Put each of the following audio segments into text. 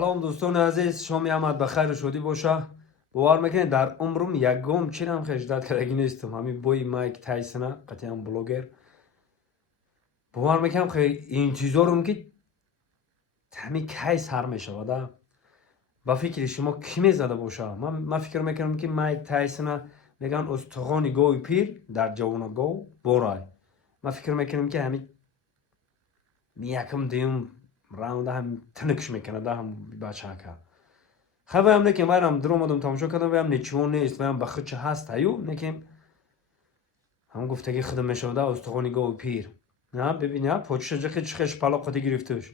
سلام دوستان عزیز، شام آمد بخیر و شادی باشه. باور میکنید در عمرم یکم چیرم خجالت کردگی نیستم. همین بوی مایک تایسون قطعا بلوگر. باور میکنم خیلی انتظارم که همین کی سر میشه با فکر شما کی میزده باشه. من فکر میکنم که مایک تایسون میگن استخوان گوی پیر در جوان گو برای. من فکر میکنم که همین یکم دیم راوند هم تنکش میکنه ده هم بچه ها. خبر هم نکیم باید هم درام آدم تماشا کردم بیم نچون نیست بیم بخود چه هست هیو نکیم هم گفته که خودم میشوده استخوانی گو پیر نه ببین نه پوچش جخی چخش پلا قطی گرفتش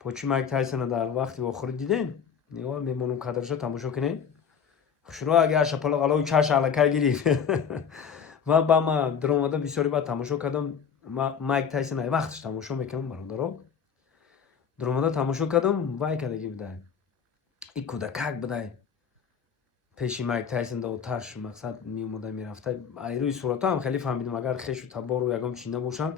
پوچی مایک تایسون در وقتی آخر دیدین نگاه میمونم کادرشو تماشا کنین شروع اگه شپلا قلاوی چش علکه گرفت و با ما درام آدم بسیاری بعد تماشا کردم مایک تایسون وقتش تماشا میکنم برادرو درام آدم تماشا کردم وای کدگی بده این کودکک بده پیشی مایک تایسون دو تاش مقصد می اومده میرفته ایروی صورت هم خیلی فهمیدم اگر خش و تبار و یگام چینه باشن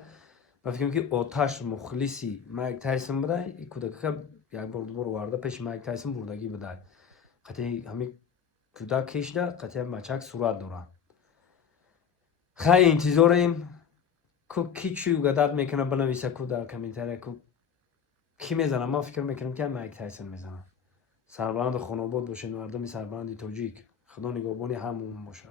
و فکر که آتش مخلصی مایک تایسون بده این کودک یک بار دو بار وارده پیش مایک تایسون بردگی بده قطعی همین کودک کشیده قطعی بچک صورت داره خیلی انتظاریم کو کی چی گداد میکنه بنویسه کو در کامنتر کو کی میزنه ما فکر میکنم که مایک تایسون میزنه سربلند خانواد باشین مردمی سربلند تاجیک خدا نگهبانی همون باشه